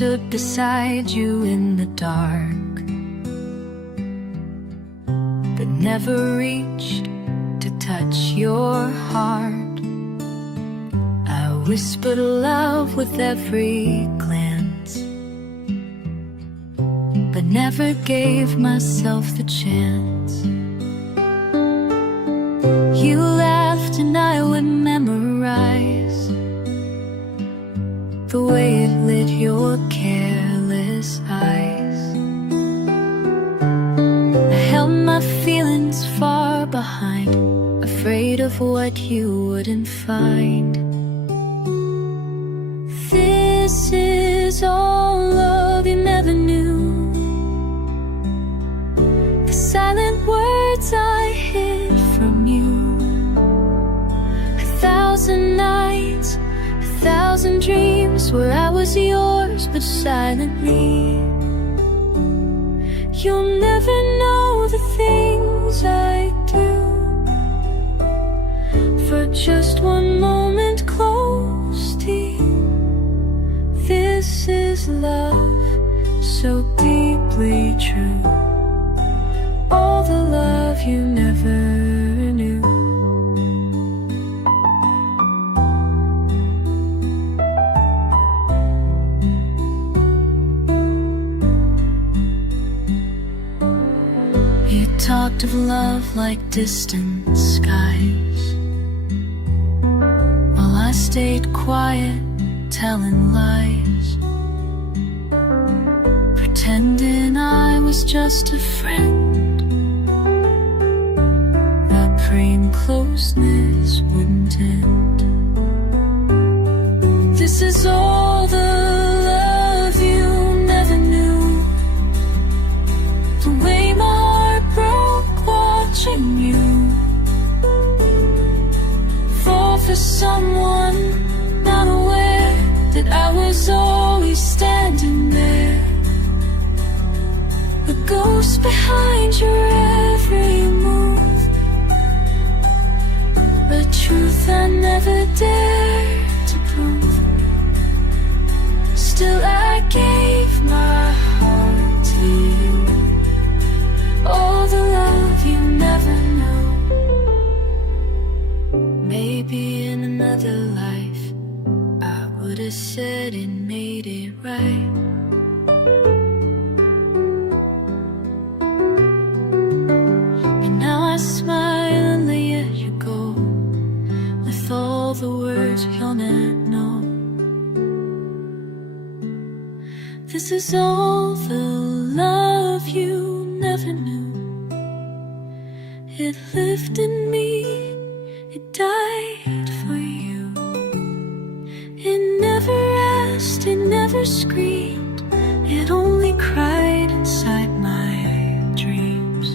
stood beside you in the dark, but never reached to touch your heart. I whispered love with every glance, but never gave myself the chance. You laughed and I would memorize the way it lit your careless eyes. I held my feelings far behind, afraid of what you wouldn't find. This is all love you never knew, the silent words I hid from you. 1,000 nights, 1,000 dreams where I was yours, but silently. You'll never know the things I do for just one moment close to you. This is love, so deeply true, all the love you never knew. You talked of love like distant skies, while I stayed quiet, telling lies, pretending I was just a friend, that praying closeness wouldn't end. This is all the love you never knew, the way my heart broke watching you fall for someone, not aware that I was always standing there, a ghost behind your every move, a truth I never dared to prove. Still I gave my heart to you, all the love you never knew. Maybe in another life I would have said it, made it right. And now I smile and let you go, with all the words you'll not know. This is all the love you never knew. It lived in me, it died for you. It never asked, it never screamed, it only cried inside my dreams.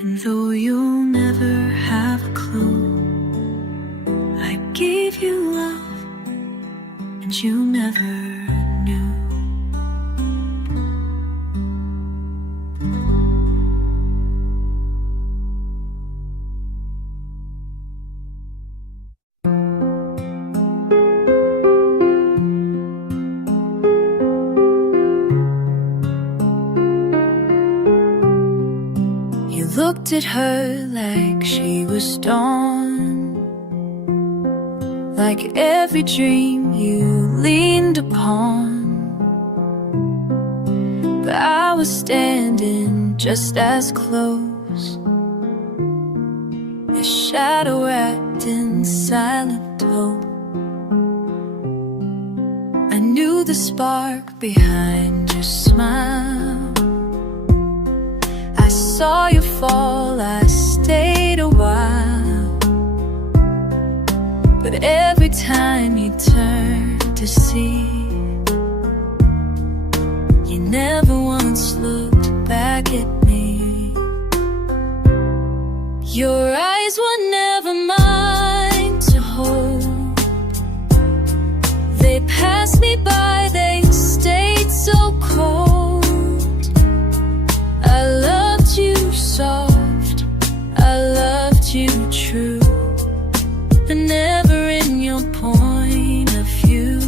And though you'll never have a clue, I gave you love and you never knew. You looked at her like she was dawn, like every dream you leaned upon. But I was standing just as close, a shadow wrapped in silent hope. I knew the spark behind your smile. I saw you fall, I stayed a while, but every time you turned to see, you never once looked back at me. Your eyes were never mine to hold, they passed me by, they stayed so cold. I loved you soft, I loved you true, but never in your point of view.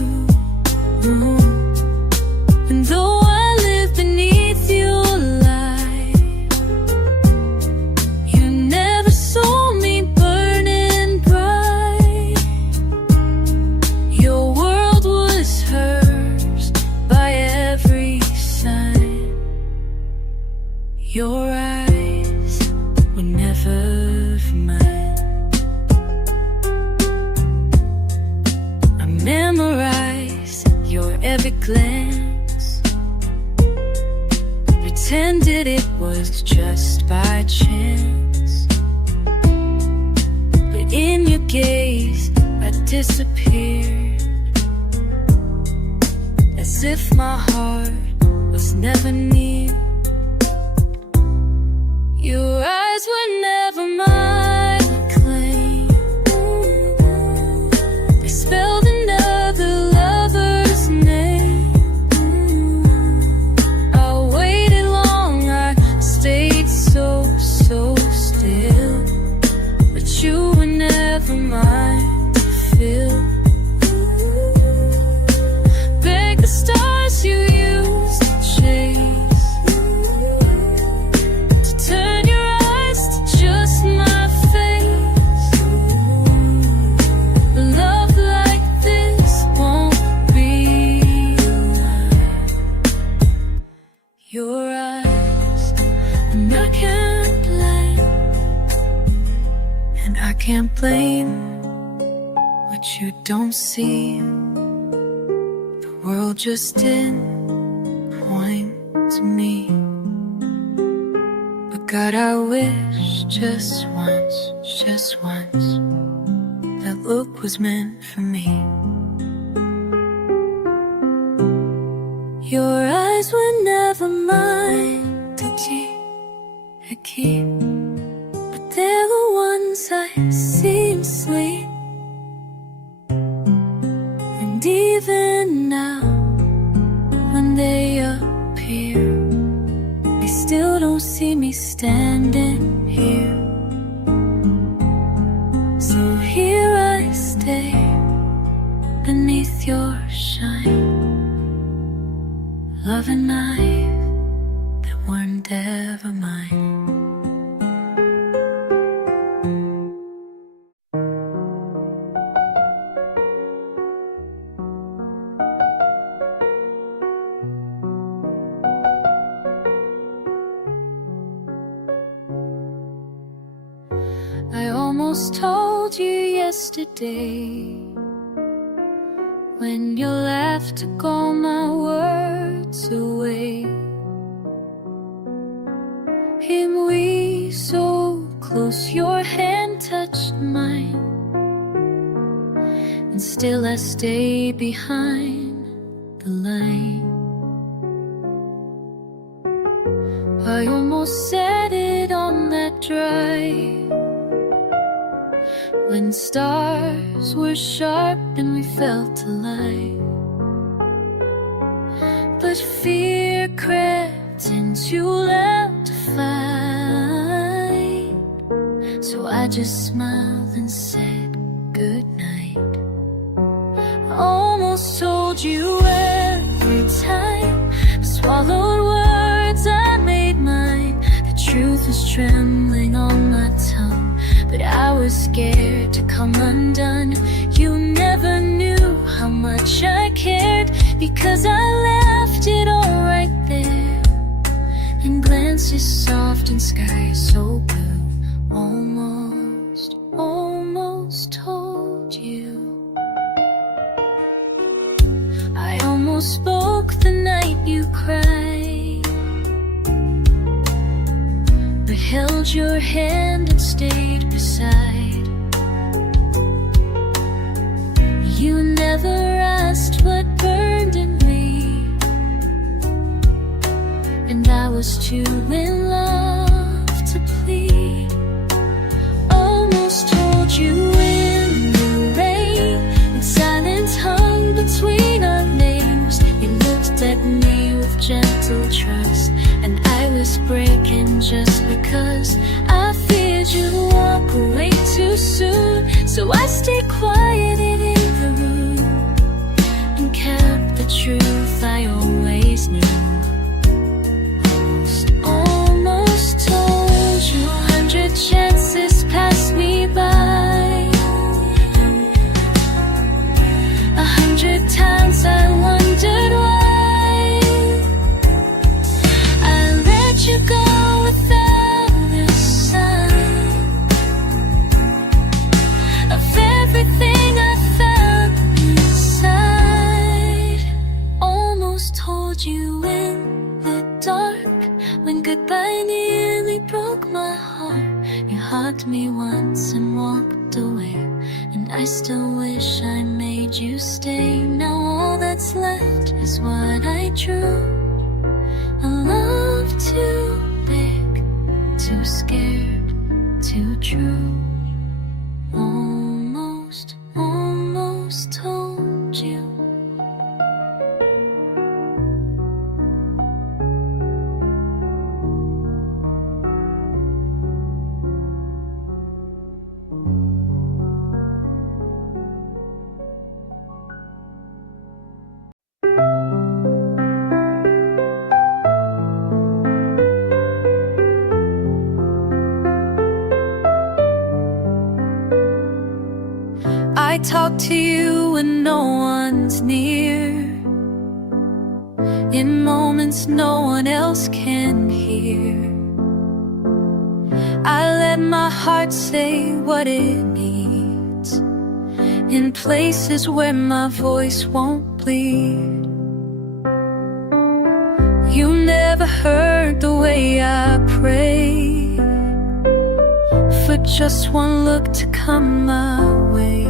pretended it was just by chance, but in your gaze I disappeared, as if my heart was never near. Your eyes were never my claim. They spelled another lover's name. I waited long, I stayed so still, but you were never mine to feel. Beg the stars you used to chase to turn your eyes to just my face. Love like this won't be your eyes, and I can't blame, and I can't blame what you don't see. The world just didn't point to me, but God, I wish just once, that look was meant for me. Your eyes were never mine to keep, but they're the ones I see in sleep. And even now, when they appear, they still don't see me standing here. So here I stay beneath your shine, loving eyes that weren't ever mine. I almost told you yesterday, when you laughed, took all my words away. Him we so close, your hand touched mine, and still I stay behind the line. I almost said it on that drive, when stars were sharp and we felt alive. But fear crept in too loud to fight, so I just smiled and said goodnight. Almost told you every time I swallowed words I made mine. The truth was trembling on my tongue, but I was scared to come undone. You never knew how much I cared, because I left it all right there, and glances soft and skies so blue. Almost told you. I almost spoke the night you cried, but held your hand and stayed beside. You never asked what burned in me, and I was too in love to plead. Almost told you in the rain, and silence hung between our names. You looked at me with gentle trust, and I was breaking just because I feared you'd walk away too soon. So I stayed quiet in the room and kept the truth I always knew. Almost told you, 100 chances passed me by. 100 times I wondered why I let you go without a sign of everything I found inside. Almost told you in the dark, when goodbye nearly broke my heart. You hugged me once and walked away, and I still wish I made you stay. Now all that's left is what I drew. A love too big, too scared, too true. Almost, almost told you. I talk to you when no one's near, in moments no one else can hear. I let my heart say what it needs, in places where my voice won't bleed. You never heard the way I pray, for just one look to come my way.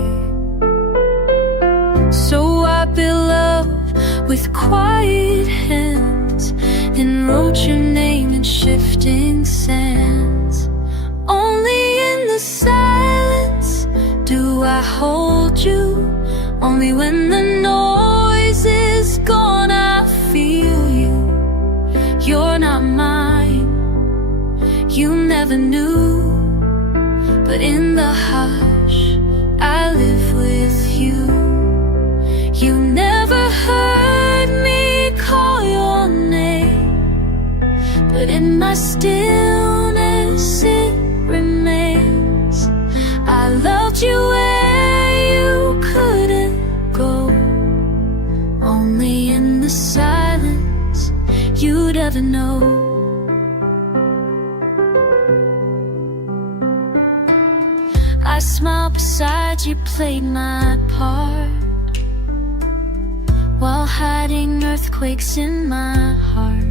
So I built love with quiet hands and wrote your name in shifting sands. Only in the silence do I hold you. Only when the noise is gone I feel you. You're not mine, you never knew, but in the hush I live with you. You never heard me call your name, but in my stillness it remains. I loved you where you couldn't go. Only in the silence you'd ever know. I smiled beside you, played my part, while hiding earthquakes in my heart.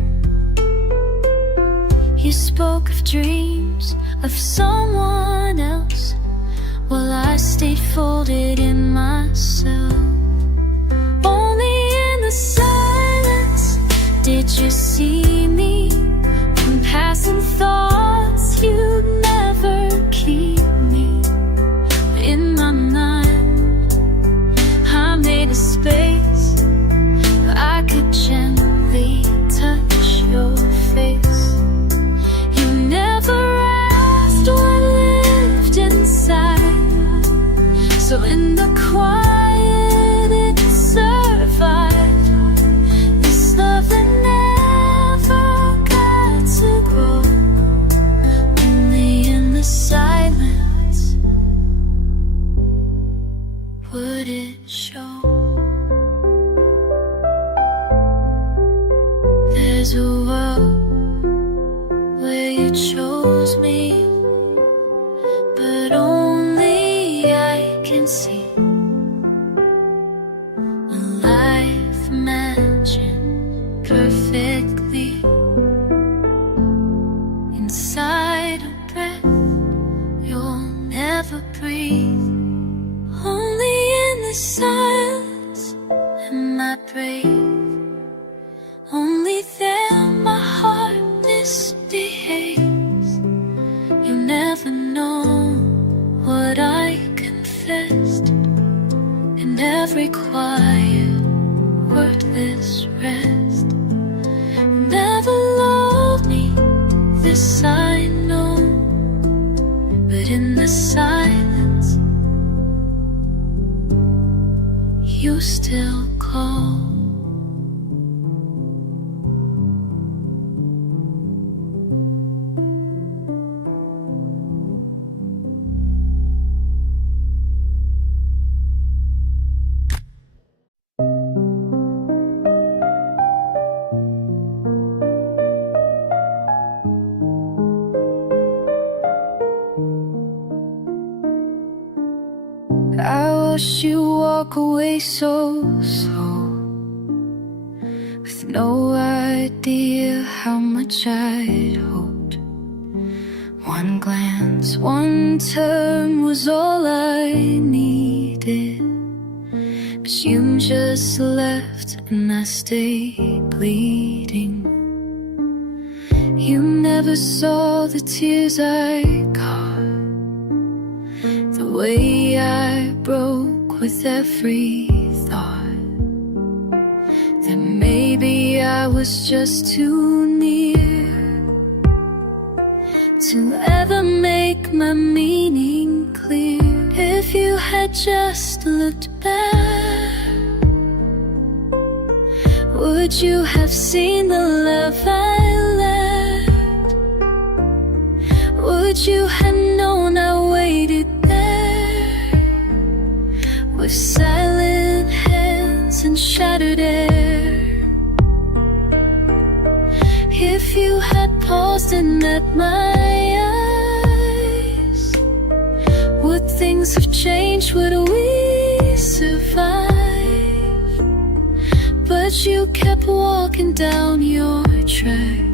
You spoke of dreams, of someone else, while I stayed folded in myself. Only in the silence did you see me, from passing thoughts you'd never keep me. In my mind I made a space I could gently touch your face. You never asked what lived inside, so in the quiet it survived. This love that never got to grow. Only in the silence would it show. There's a world where you chose me, but only I can see a life imagined perfectly inside a breath you'll never breathe. Only in the silence am I brave. Only there my heart misbehaves. You never know what I confessed in every quiet, wordless rest. You never loved me, this I know, but in the silence you still call. I watched you walk away so slow, with no idea how much I'd hoped. One glance, one turn was all I needed. But you just left and I stayed bleeding. You never saw the tears I caught, the way I broke with every thought, that maybe I was just too near to ever make my meaning clear. If you had just looked back, would you have seen the love I left? Would you have known I waited there with silent hands and shattered air? If you had paused and met my eyes, would things have changed? Would we survive? But you kept walking down your track,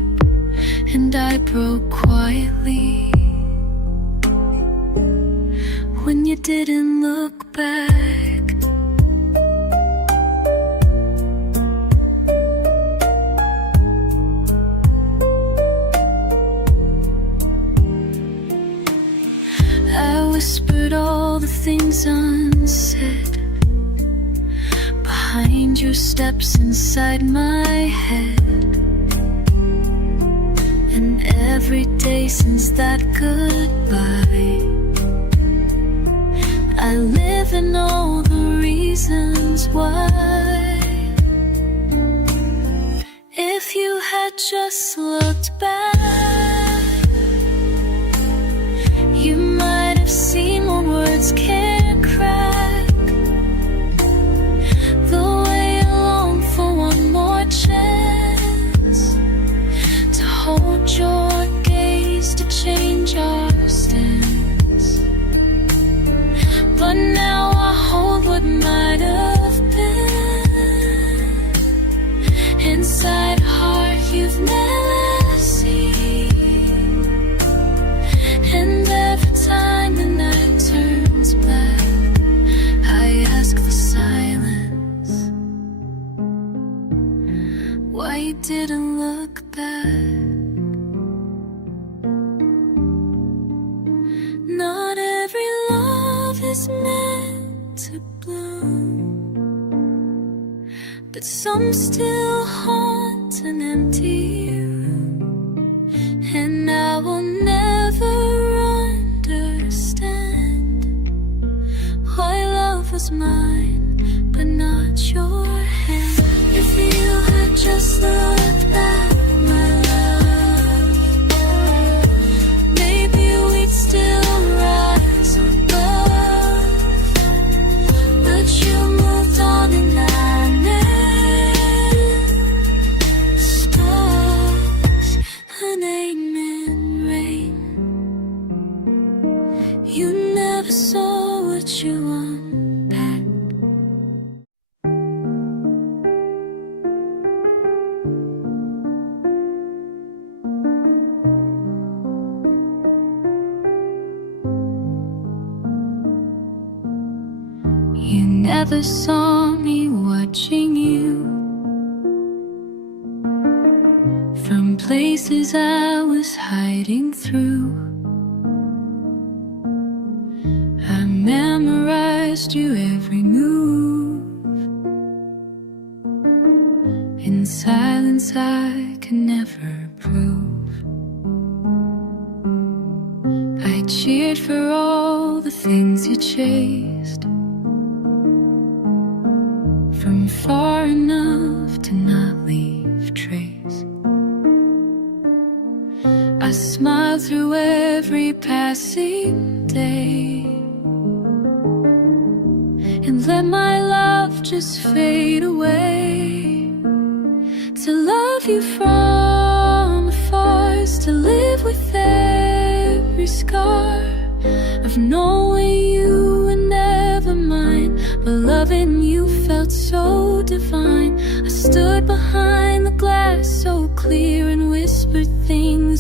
and I broke quietly when you didn't look back. I whispered all the things unsaid behind your steps inside my head. And every day since that goodbye, I live in all the reasons why. If you had just looked back, you might have seen what words can't crack, the way I long for one more chance to hold your gaze, to change our stance. But now I hold what might have been inside a heart you've never seen. And every time the night turns black, I ask the silence why you didn't look back. Not every love is meant to bloom, but some still haunt an empty room. And I will never understand why love was mine, but not your hand. If you had just looked back, my love, maybe we'd still rise above. But you moved on and I never stars, an amen rain. You never saw what you unpacked. You never saw me watching you from places I was hiding through. I memorized your every move. In silence I can never prove. I cheered for all the things you chased, from far enough to not leave trace. I smile through every passing day and let my love just fade away. To love you from afar is to live with every scar of knowing you were never mine, but loving you felt so divine. I stood behind the glass so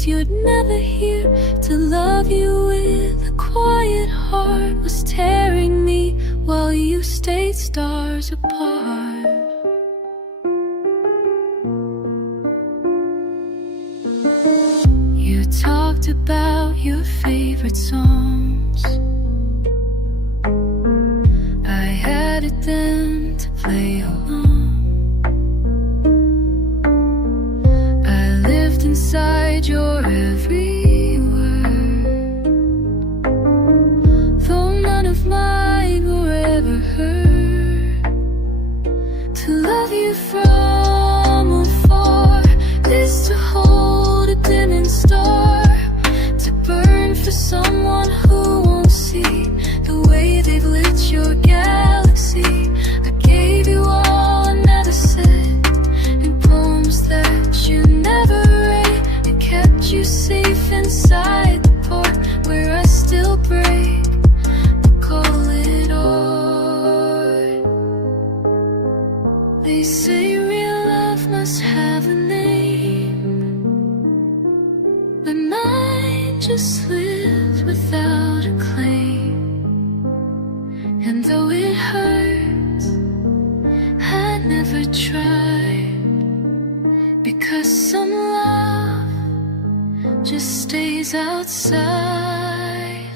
things you'd never hear. To love you with a quiet heart was tearing me while you stayed stars apart. You talked about your favorite songs. I added them to play along. I lived inside your every word, though none of mine were ever heard. To love you from afar is to hold a dimming star, to burn for someone who won't see the way they've lit your galaxy. I gave you all I never said, in poems that you never read. It kept you safe inside the part where I still break, but call it art. They say real love must have a name, but mine just lived without a claim. And though it hurts, I never tried, because some love just stays outside.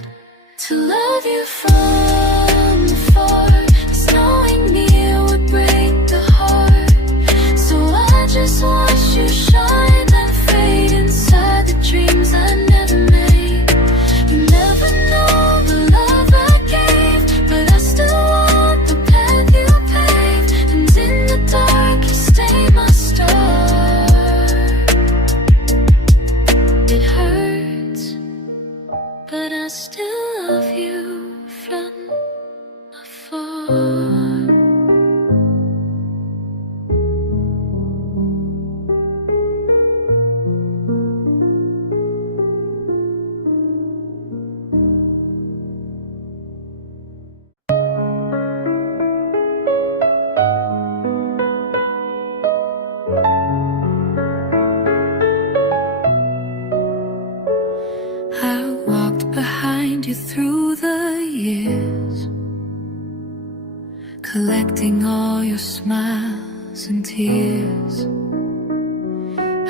To love you from afar is knowing near would break the heart. So I just watch you shine and fade inside the dreams I never made. You never know the love I gave, but I still want the path you paved. And in the dark you stay my star. It hurts, but I still love you from afar. I walked behind you through the years, collecting all your smiles and tears.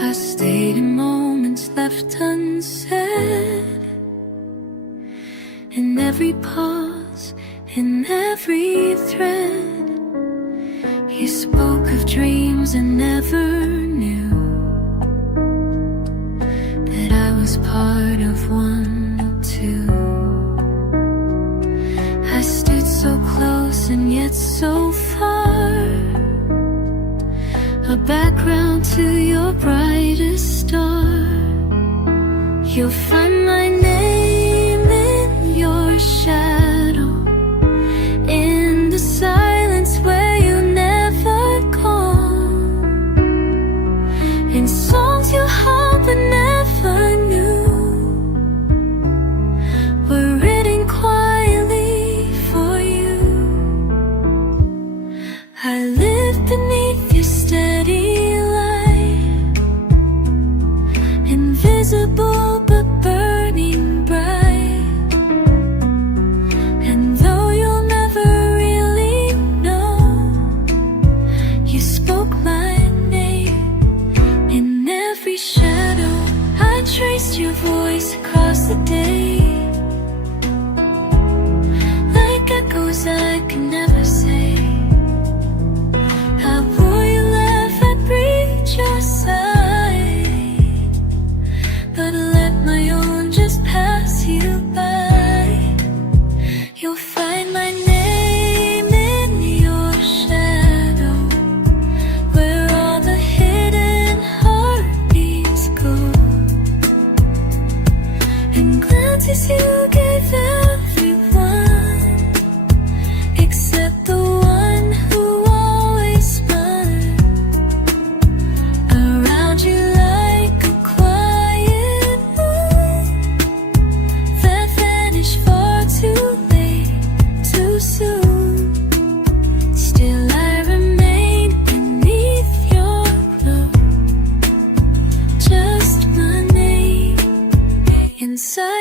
I stayed in moments left unsaid, in every pause, in every thread. You spoke of dreams I never knew, that I was part of one or two. I stood so close and yet so far, a background to your brightest star. You'll find my name in your shadow, in the silence where you never gone, in songs you hum but never knew were written quietly for you. I live beneath your steady light, invisible but burning bright. And though you'll never really know, you spoke my name in every shadow. I traced your voice across the day, like echoes I can never say. I wore your laugh, I breathed your side, but I let my own just pass you by. You'll find my name in your shadow, where all the hidden heartbeats go, and glances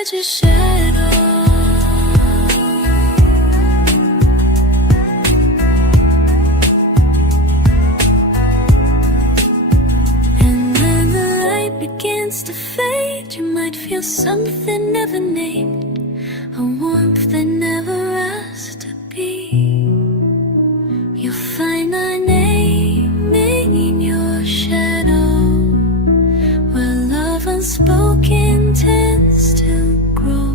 inside your shadow. And when the light begins to fade, you might feel something never named, a warmth that never asked to be. You'll find my name in your shadow, where love unspoken tends to grow.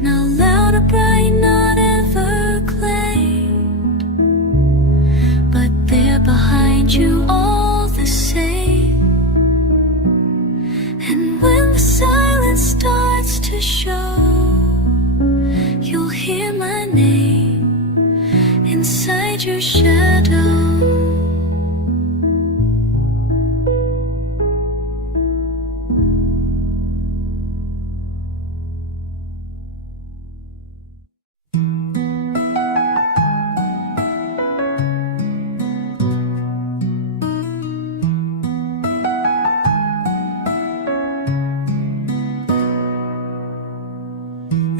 Now loud or bright, not ever claimed, but they're behind you all the same. And when the silence starts to show, you'll hear my name inside your shadow.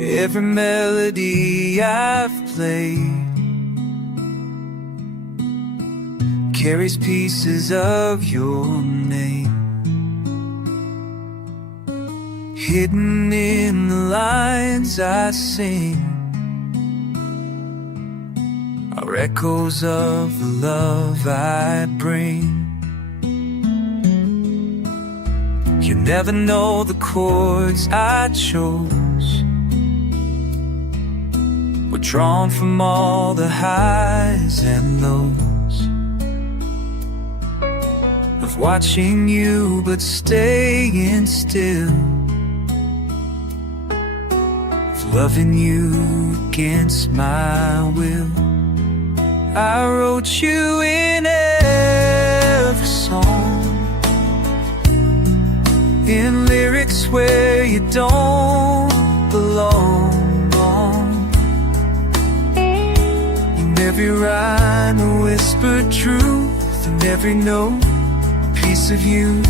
Every melody I've played carries pieces of your name, hidden in the lines I sing, are echoes of the love I bring. You never know the chords I chose, were drawn from all the highs and lows of watching you but staying still, of loving you against my will. I wrote you in every song, in lyrics where you don't belong. Every rhyme a whispered truth, and every note a piece of you.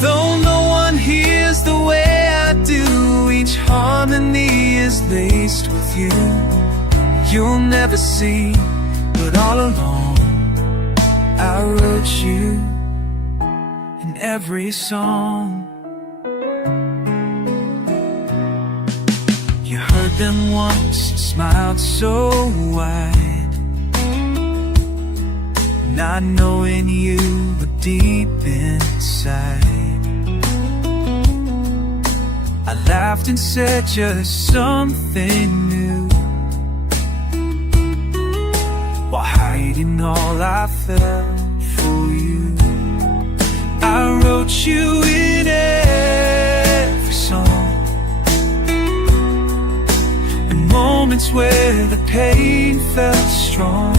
Though no one hears the way I do, each harmony is laced with you. You'll never see, but all along I wrote you in every song. Heard them once and smiled so wide, not knowing you were deep inside. I laughed and said just something new, while hiding all I felt for you. I wrote you in every song, moments where the pain felt strong.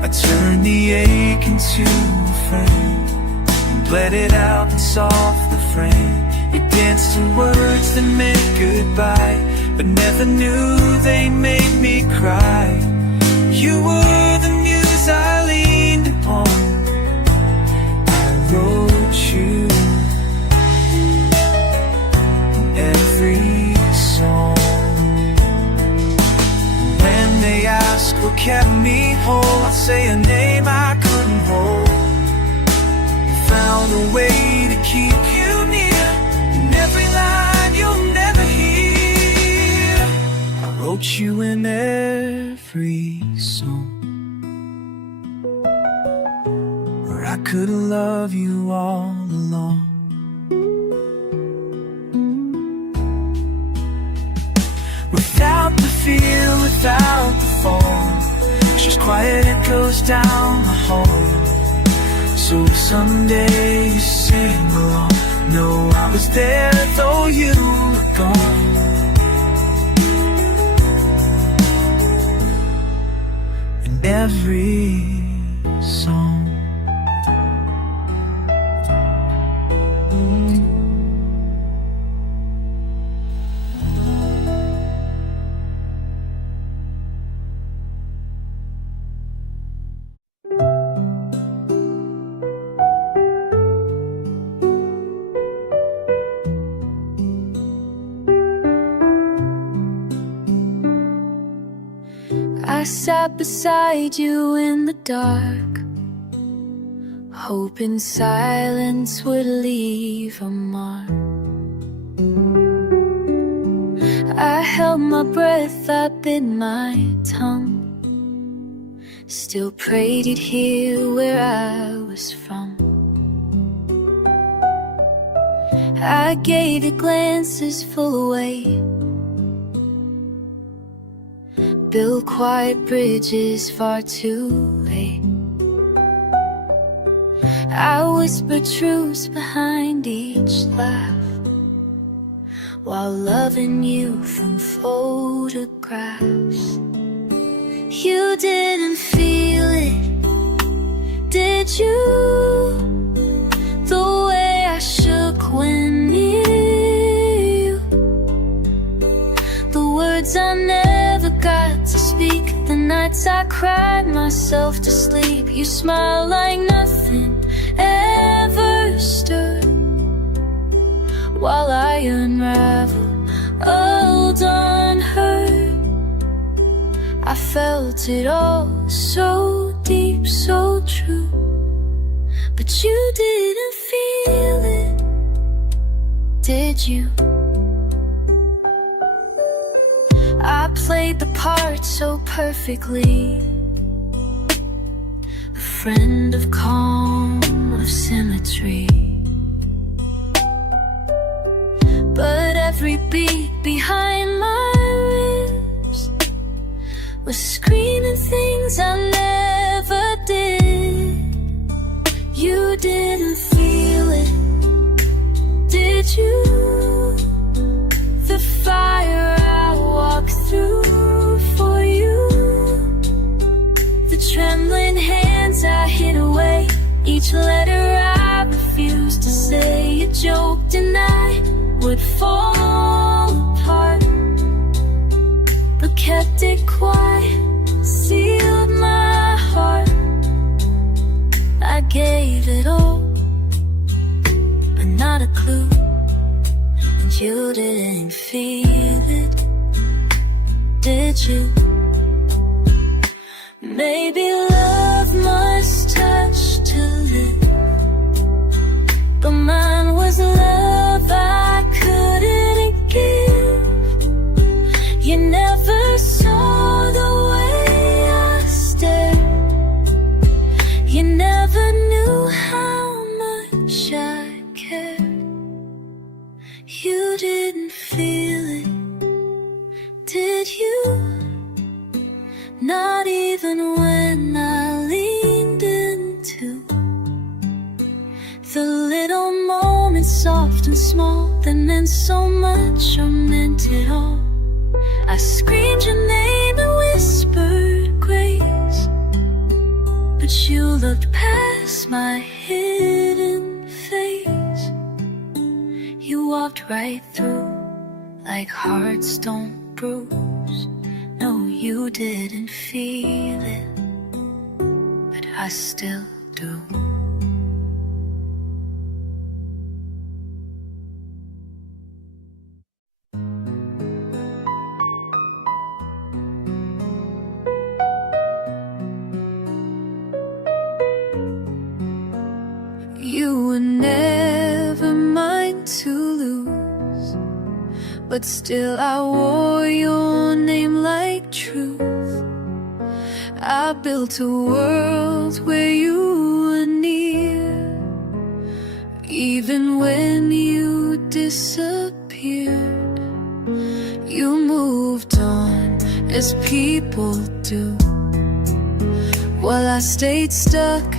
I turned the ache into a friend, and bled it out in soft refrain. We danced to words that meant goodbye, but never knew they made me cry. You were the muse I leaned upon. I wrote you every song. When they ask what kept me whole, I'd say a name I couldn't hold. You found a way to keep you near, in every line you'll never hear. I wrote you in every song, where I could love you all along. Without the feel, without the form, just quiet echoes down the hall. So someday you sing along, know I was there though you were gone. In every song. I sat beside you in the dark, hoping silence would leave a mark. I held my breath, I bit my tongue, still prayed you'd hear where I was from. I gave you glances full of weight, built quiet bridges far too late. I whispered truths behind each laugh, while loving you from photographs. You didn't feel it, did you? The way I shook when near you, the words I never got to speak, the nights I cried myself to sleep. You smiled like nothing ever stood, while I unraveled, all unheard. I felt it all so deep, so true, but you didn't feel it, did you? I played the part so perfectly, a friend of calm, of symmetry. But every beat behind my ribs was screaming things I never did. You didn't feel it, did you? The fire I walked through for you, the trembling hands I hid away, each letter I refused to say. You joked and I would fall apart, but kept it quiet, sealed my heart. I gave it all, but not a clue, and you didn't feel it, did you? Maybe love must touch to live, but mine was love I couldn't give. You never saw the way I stared, you never knew how much I cared. You didn't feel it, did you? Not even when I leaned into the little moments, soft and small, that meant so much or meant it all. I screamed your name and whispered grace, but you looked past my hidden face. You walked right through like hearts don't bruise. No, you didn't feel it, but I still do. You were never mine to lose, but still I wore your name like truth. I built a world where you were near, even when you disappeared. You moved on as people do, while I stayed stuck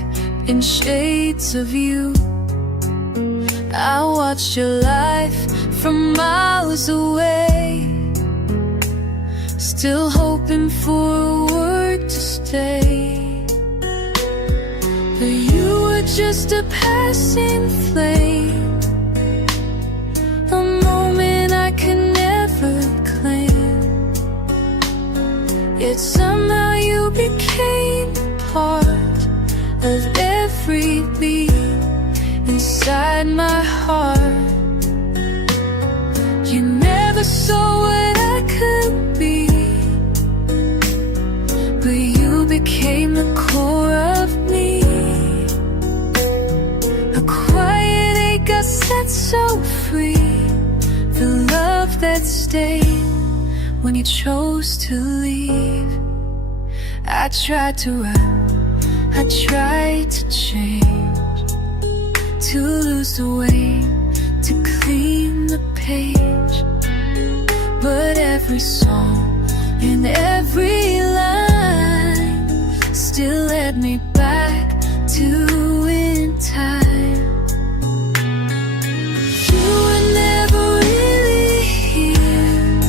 in shades of you. I watched your life from miles away, still hoping for a word to stay. But you were just a passing flame, a moment I could never claim. Yet somehow you became part of every beat inside my heart. You never saw what I could be, became the core of me. A quiet ache got set so free. The love that stayed when you chose to leave. I tried to run, I tried to change, to lose the weight, to clean the page. But every song and every line still led me back to in time. You were never really here,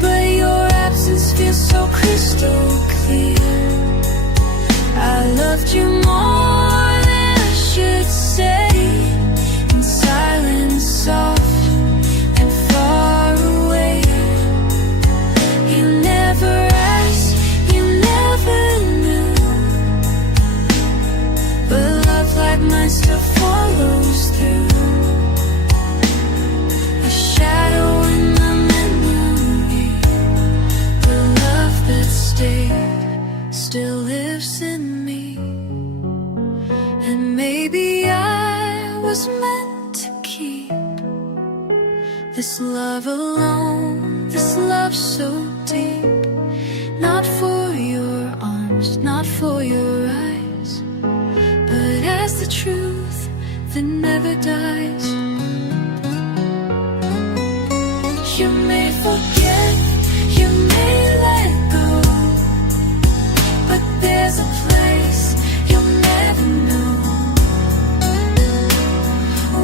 but your absence feels so crystal clear. I loved you more than I should say, in silence, soft and far away. You never asked, you never knew, but love like mine still follows through. A shadow in the memory, the love that stayed still lives in me. And maybe I was meant to keep this love alone, this love so deep. Not for your arms, not for your eyes, but as the truth that never dies. You may forget, you may let go, but there's a place you'll never know,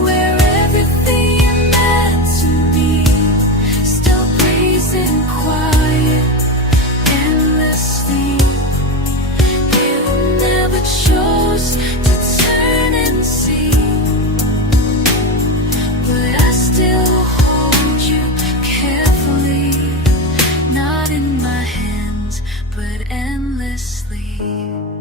where everything you meant to be still breathes in quiet, endlessly. You never chose to turn and see, but I still hold you carefully, not in my hands, but endlessly.